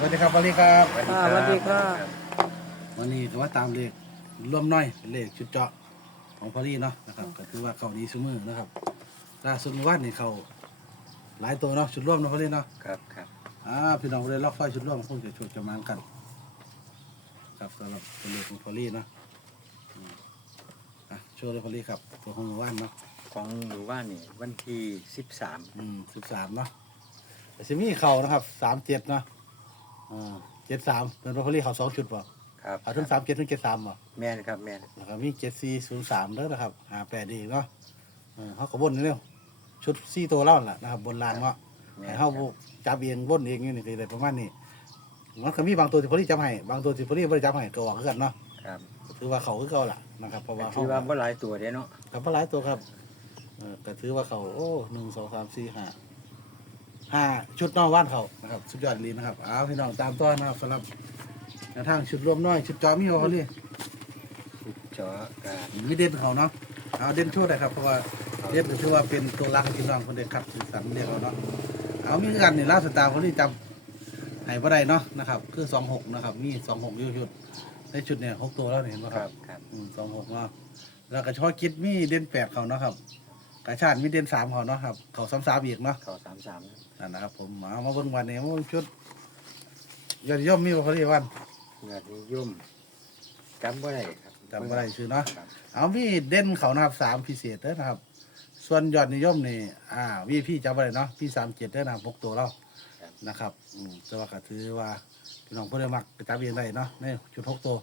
สวัสดีครับพอลี่ครับค่ะสวัสดีค่ะวันนี้ถือว่าตามเลขร่วมน้อยเลขชุดเจาะของพอลี่เนาะนะครับก็ถือว่าเขาดีซุมือนะครับล่าสุดเมื่อวานนี่เขาหลายตัวเนาะชุดร่วมเนาะพอลี่เนาะครับครับอ่าพี่น้องเลยล็อกไฟชุดร่วมคงจะช่วยจะมานกัน ครับสำหรับตัวเลขของพอลี่เนาะอืมอะโชว์เลยพอลี่ครับตัวของเมื่อวานเนาะของหมู่บ้านนี่วันที่สิบสามอืมสิบสามเนาะแต่ซิมีเข่านะครับสามเจ็ดเนาะอ่า เจ็ดสามเป็นพอลี่เขาสองชุดเปล่าครับเอาทั้งสามเจ็ดทั้งเจ็ดสามเปล่าแม่นครับแม่นแล้วก็มีเจ็ดสี่ศูนย์สามเด้อนะครับหาแปดอีกเนาะเออเขาก็บนนี่เนาะชุดสี่ตัวเล่านั่นแหละนะครับ บนรางเนาะแม่ให้นเขาครับจับเองบนเองอยู่นี่ก็เลยประมาณนี้มันก็มีบางตัวที่พอดีจับให้บางตัวที่พอดีไม่ได้จับให้ก็ออกคือกันเนาะครับถือว่าเขาคือเก่าล่ะนะครับเพราะว่าเขาที่ว่าบ่หลายตัวเด้เนาะกับหลายตัวครับเออก็ถือว่าเขาโอ้หนึ่งสองสามสี่ห้า ห้าชุดนอกว่านเขานะครับสุดยอดเลยนะครับเอาพี่น้องตามต้อนนะครับสำหรับแนวทางชุดรวมน้อยชุดจอมีเขาเขาเรียกเจาะการมีเด่นเขาเนาะเอาเด่นโชว์ได้ครับเพราะว่าเด่นก็ถือว่าเป็นตัวรักที่น้องคนเด็กคัดสื่อสารเรียกเอาเนาะเอามีคือกันนี่ลาวสตาร์คนที่จำให้บ่ได้เนาะนะครับคือสองหกนะครับมีสองหกอยู่ชุดในชุดเนี่ยหกตัวแล้วเนี่ยเห็นไหมคครัรับบครับสองหกเนาะแล้วก็เฉพาะคิดมีเด่นแปดเขาเนาะครับ กระชาติมีเด่นสามเขาเนาะครับ เขาซ้ำสามอีกเนาะเข้าสามสามนั่นนะครับ ผมเอามาเบิ่งวันนี้มาเบิ่งชุดยอดนิย่อมมีบ่เขาเรียกวันยอดนิยมจำบ่ได้ครับจำบ่ได้ชื่อเนาะครับเอามีเด่นเขานะครับสามพิเศษเด้อนะครับ ส่วนยอดนิยมนี่อ่าวีพี่จำไว้เลยเนาะพี่สามเจ็ดเด้อนะครับพกตัวเรานะครับอืมแต่ว่าก็ถือว่าพี่น้องเพื่อนมักไปจับเองได้เนาะในชุดหกตัว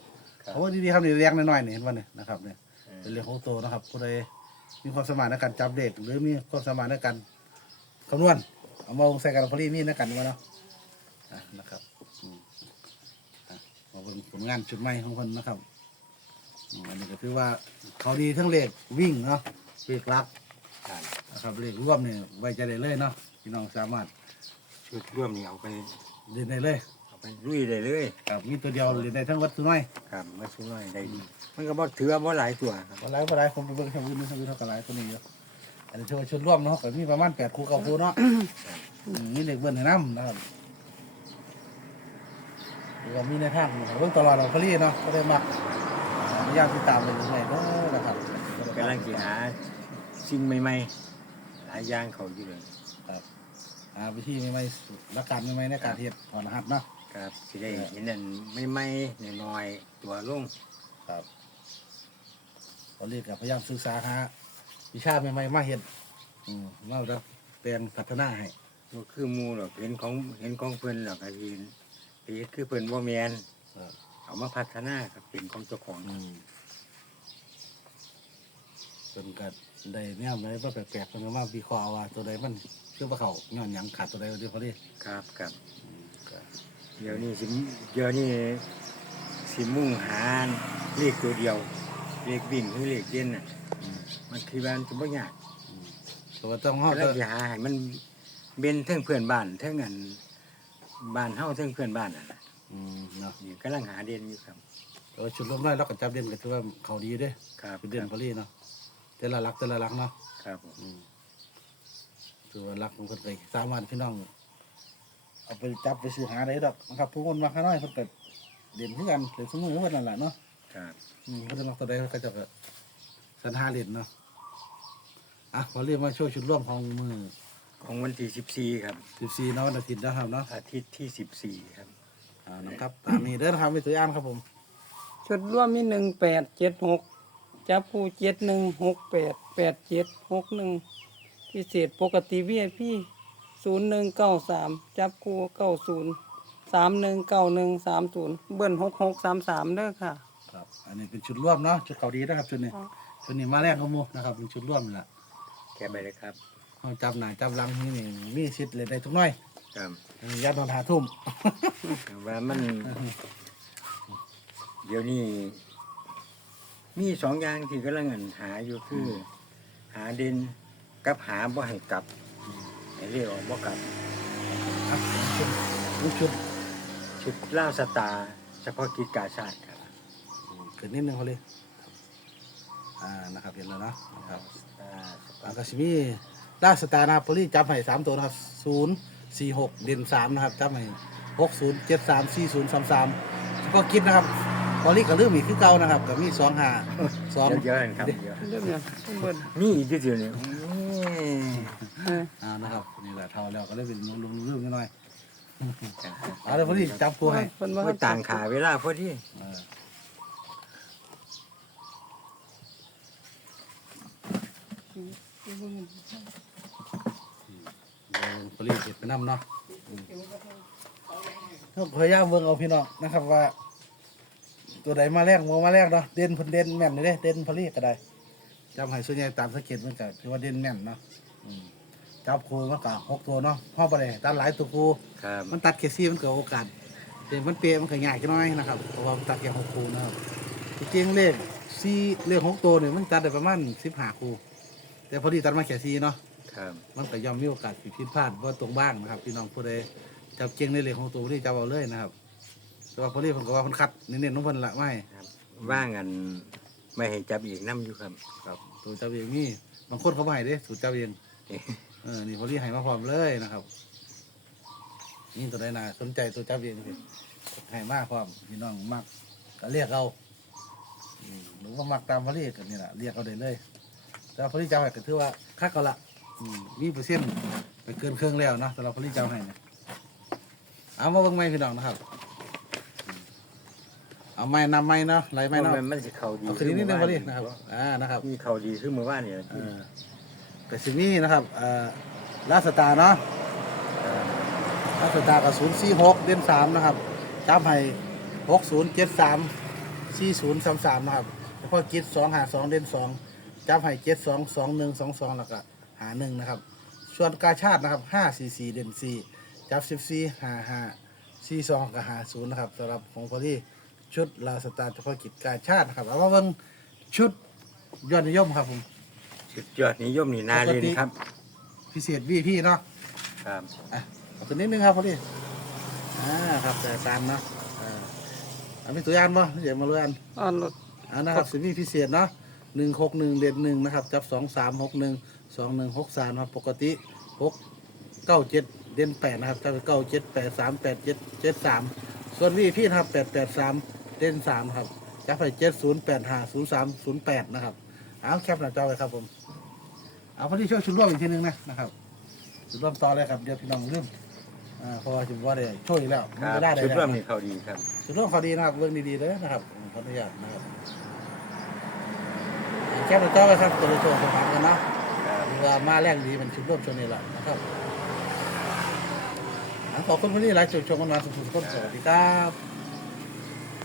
ครับ เพราะว่าดีๆครับนี่เลี้ยงน้อยๆนี่เห็นว่านี่นะครับเนี่ยเออเป็นเลี้ยงหกตัวนะครับผู้ใด มีความสามารถในการจับเด็กหรือมีความสามารถในการคำนวณเอามาใส่กันพอดีมีในกันมาเนาะอะนะครับอืมอะมาเป็นผลงานชุดใหม่ของคนนะครับอืมอันนี้ก็ถือว่าเขาดีทั้งเลขวิ่งเนาะเลขลับครับนะครับเลขร่วมเนี่ยไว้ใจได้เลยเนาะพี่น้องสามารถชุดร่วมนี่เอาไปเรียนได้เลยเอาไป ลุยได้เลยครับมีตัวเดียวเรียนได้ทั้งวัดตัวน้อยครับมาสู้น้อยได้ดีมันก็บ่ถือว่าบ่หลายตัวครับวันไรวันไรผมไปเบิ่งทางอื่นทางอื่นเท่ากับไรตัวนี้เยอะอันนี้ช่วยชุดร่วมเนาะก็มีประมาณแปดคู่เก้าคู่เนาะอืมมีเลขเบิ้ลให้น้ำนะครับแล้วก็มีในทางเบิ่งตลอดเราก็รีเนาะก็ได้มักพยายามติดตามไปเรื่อยๆเด้อนะครับกำลังสิหาสิ่งใหม่ๆหลายอย่างเขาอยู่เลยครับหาวิธีใหม่ๆหลักการใหม่ๆในการเฮ็ดถอนรหัสเนาะ ครับสิได้เห็นนั่นใหม่ๆน้อยๆตัวลงครับเราเรียกกับพยายามศึกษาหาวิชาใหม่ๆมาเฮ็ดอืมเราจะเปลี่ยนพัฒนาให้บ่คือหมู่หรอกเห็นของเห็นของเพิ่นแล้วก็สิเฮ็ดคือเพิ่นบ่แม่นเออเอามาพัฒนาครับเป็นของเจ้าของอืมจนกัได้เนี่ยอะไรว่าแปลกๆคนก็มาวิเคราะห์ว่าตัวใดมันคือว่าเขาย้อนหยังขาดตัวใดตัวเดียวพอดีครับครับอืมก็ เดี๋ยวนี้สิเดี๋ยวนี้สิมุ่งหาเลขตัวเดียว เลขวิ่งหรือเลขเด่นน่ะอืมมันคือว่ามันจะบ่ยากอืมแต่ว่าต้องห้องก็เลยสิหาให้มันเบนเทั้งเพื่อนบ้านเทั้งอันบ้านเฮาเทั้งเพื่อนบ้านน่ะนะอืมเนาะนี่กำลังหาเด่นอยู่ครับแต่ว่าชุดลมน้อยเราก็จับเด่นก็ถือว่าเขาดีเด้ครับเป็นเด่นพอดีเนาะแต่ละหลักแต่ละหลักเนาะครับผมอืมถือว่ารักของคนไปสามารถพี่น้อง เอาไปจับไปซื้อหาได้ดอกนะครับผู้คนมาข้างน้อยคนเกิดเด่นเพื่อนเด่นสมุนเพื่อนนั่นแหละเนาะครับอืมเขาจะรักตัวใดเขาก็จะแบบสันหาเด่นเนาะอะขอเรียกมาช่วยชุดร่วมของมือของวันที่14ครับสิบสี่เนาะวันอาทิตย์นะครับเนาะอาทิตย์ที่14ครับ อ่านะครับตามนี้เด้อนะครับไปถืออ่านครับผมชุดร่วมมีหนึ่งแปดเจ็ดหกจับคู่เจ็ดหนึ่งหกแปดแปดเจ็ดหกหนึ่งพิเศษปกติเวียพี่ ศูนย์หนึ่งเก้าสามจับคู่เก้าศูนย์สามหนึ่งเก้าหนึ่งสามศูนย์เบิ้ลหกหกสามสามเด้อค่ะ ครับ อันนี้เป็นชุดร่วมเนาะชุดเกาดีนะครับชุดนี้อ๋อ ชุดนี้มาแรกขโมนะครับเป็นชุดร่วมนี่แหละแค่ไปเลยครับเขาจับหนาจับหลังนี่นี่มีสิทธิ์เลยได้ทุกหน้อยครับยัดนอนหาทุ่มแต่ว่ามัน เดี๋ยวนี้มีสองอย่างที่กำลังหาอยู่คือ หาเด่นกับหาบ่ให้กลับ ให้เรียกออกบ่กลับอะชุดลูกชุดชุดล่าวสตาร์เฉพาะกิจกาชาติครับขึ้นนิดนึงเขาเลยอ่านะครับเห็นแล้วเนาะนะครับอ่าแล้วก็สิมีล่าสตาร์นะครับพอลี่จับให้สามตัวนะครับศูนย์สี่หกเด่นสามนะครับจับให้หกศูนย์เจ็ดสามสี่ศูนย์สามสามก็คิดนะครับพอลี่กับเรื่องมีคือเก่านะครับกับมีสองหาสองเยอะๆกันครับเยอะเรื่องเนี้ยเบิ่นมีอีกอยู่เดียวนี่เอออ่านะครับนี่แหละเท่าแล้วก็เลยเป็นลงเรื่องนิดหน่อยเอาเลยพอลี่จับกูให้เพิ่นว่าโอ้ยต่างขาเวลาพอดีเออพอลี่เก็บไปน้ำเนาะก็พยายามเบิ่งเอาพี่น้องนะครับว่า ตัวใดมาแรกมัวมาแรกเนาะเด่นเพิ่นเด่นแม่นนี่เด้เด่นพอลีก็ได้จำให้ส่วนใหญ่ตามสังเกตมันก็ถือว่าเด่นแม่นเนาะอืม จับครูมันก็หกตัวเนาะพ่อบ่ได้ตัดหลายตัวครูครับมันตัดแค่ซี่มันก็โอกาสเด่นมันเปรย์มันก็ยากจักหน้อยนะครับเพราะว่ามันตัดแค่หกครูนะครับจริงๆเลขซี่เลขหกตัวเนี่ยมันตัดได้ประมาณ15ครูแต่พอดีตัดมาแค่ซี่เนาะครับมันก็ย่อมมีโอกาสผิดพลาดว่าตรงบ้างนะครับพี่น้องผู้ใดจับเก่งในเรื่องของตัวที่จับเอาเลยนะครับแต่ว่าพอลี่ผมก็ว่าเพิ่นคัดเน้นๆน้องเพิ่นละไม่ครับว่างกันไม่ให้จับอีกน้ำอยู่ครับครับตัวจับเองมีบางคนเขาไม่ให้เด้สูตรจับเอง เออนี่พอลี่ให้มาพร้อมเลยนะครับ นี่ตัวใดน่าสนใจตัวจับเองสิให้มากพร้อมพี่น้องมักก็เรียกเอาอืมหรือว่ามักตามพอลี่กันนี่แหละเรียกเอาได้เลย แต่ว่าพอลี่จับให้ก็ถือว่าคักเอาละอืมมีเปอร์เซ็นต์ไปเกินเครื่องแล้วเนาะสำหรับพอลี่จับให้เนี่ยเอามาเบิ่งไม้พี่น้องนะครับอืมเอาไม้นำไม้เนาะไหลไม้เนาะมันมันสิเข่าดีเอาคืนนี้นิดนึงพอลี่นะครับ อ่านะครับมีเข่าดีขึ้นเมื่อวานเนี่ย เออแต่ซิมี่นะครับลาสตาเนาะลาสตากับศูนย์สี่หกเด่นสามนะครับจับให้หกศูนย์เจ็ดสามสี่ศูนย์สามสามนะครับแล้วก็จิตสองหาสองเด่นสองจับให้เจ็ดสองสองหนึ่งสองสองแล้วก็หาหนึ่งนะครับ ส่วนกาชาตินะครับห้าสี่สี่เด่นสี่จับสิบสี่หาห้าสี่สองกับหาศูนย์นะครับสำหรับของพอลี่ชุดลาสตาเฉพาะกิจกาชาตินะครับเอามาเบิ่งชุดยอดนิยมครับผม สุดยอดนิยมนี่นาเรียนครับ พิเศษวีพี่เนาะครับอะเอาตัวนิดนึงครับพอดีอ่าครับแต่ตามเนาะอ่าเอามีตัวอยางบ่เดี๋ยวมาเลยอันอ่านรถอ่านะครับสิมีพิเศษเนาะหนึ่งหกหนึ่งเด่นหนึ่งนะครับ จับสองสามหกหนึ่งสองหนึ่งหกสามครับปกติหกเก้าเจ็ดเด่นแปดนะครับจับเก้าเจ็ดแปดสามแปดเจ็ดเจ็ดสามส่วนวีพี่นะครับแปดแปดสามเด่นสามครับจับไปเจ็ดศูนย์แปดห้าศูนย์สามศูนย์แปดนะครับ เอาแคปหน้าจอเลยครับผม เอาพอดีช่วยชุดร่วมอีกทีหนึงนะนะครับจุดเริ่มต่อเลยครับเดี๋ยวพี่น้องลืมอ่าเพราะว่าจุดว่าได้ช่วยแล้วครับไม่ได้เลยชุดนะร่วมนี่เข่าดีครับจุดเริ่มเขาดีนะครับเรื่องดีๆเลยนะครับผมขออนุญาตนะครับแค่ตัวเจ้าไปครับตัวตัวสถานกันเนาะ ครับหรือว่ามาแรกดีมันชุดร่วมช่วงนี้แหละนะครับอ่าขอบคุณวันนี้หลายจุดชมกันมาสุดๆก็สวัสดีครับ